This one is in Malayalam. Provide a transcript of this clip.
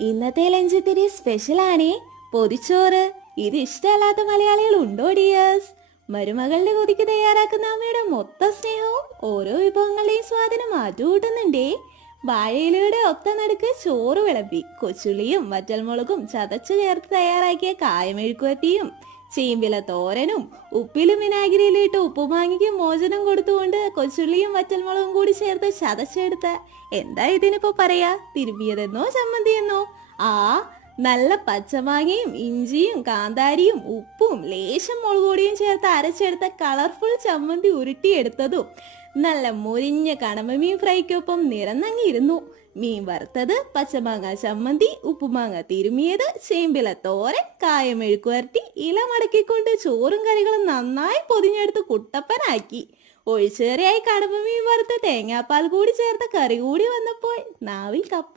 ഇന്നത്തെ ലഞ്ച് ഇത്തിരി സ്പെഷ്യലാണേ പൊതിച്ചോറ്. ഇത് ഇഷ്ടമല്ലാത്ത മലയാളികൾ ഉണ്ടോ ഡിയേഴ്സ് മരുമകളുടെ കൊതിക്ക് തയ്യാറാക്കുന്ന അമ്മയുടെ മൊത്ത സ്നേഹവും ഓരോ വിഭവങ്ങളുടെയും സ്വാധീനം മാറ്റുകൂട്ടുന്നുണ്ടേ വാഴയിലയുടെ ഒത്ത നടുക്ക് ചോറ് വിളമ്പി കൊച്ചുള്ളിയും വറ്റൽമുളകും ചതച്ചു ചേർത്ത് തയ്യാറാക്കിയ കായമെഴുക്കുവറ്റിയും ചീമ്പില തോരനും ഉപ്പിലും വിനാഗിരിയിലിട്ട് ഉപ്പുമാങ്ങിക്ക് മോചനം കൊടുത്തുകൊണ്ട് കൊച്ചുള്ളിയും വറ്റൽമുളകും കൂടി ചേർത്ത് ചതച്ചെടുത്ത എന്താ ഇതിനിപ്പോ പറയാ? തിരുമ്പിയതെന്നോ ചമ്മന്തിയെന്നോ? ആ നല്ല പച്ചമാങ്ങയും ഇഞ്ചിയും കാന്താരിയും ഉപ്പും ലേശം മുളക് ചേർത്ത് അരച്ചെടുത്ത കളർഫുൾ ചമ്മന്തി ഉരുട്ടിയെടുത്തതും നല്ല മുരിഞ്ഞ കണമമീൻ ഫ്രൈക്കൊപ്പം നിറന്നങ്ങിയിരുന്നു മീൻ വറുത്തത് പച്ചമാങ്ങ ചമ്മന്തി ഉപ്പുമാങ്ങ തിരുമിയത് ചേമ്പില തോരൻ കായമെഴുക്കുവരട്ടി ഇല മടക്കിക്കൊണ്ട് ചോറും കറികളും നന്നായി പൊതിഞ്ഞെടുത്ത് കുട്ടപ്പനാക്കി. ഒഴിച്ചേറിയായി കടമമീൻ വറുത്ത് തേങ്ങാപ്പാൽ കൂടി ചേർത്ത കറി കൂടി വന്നപ്പോൾ നാവിൽ കപ്പ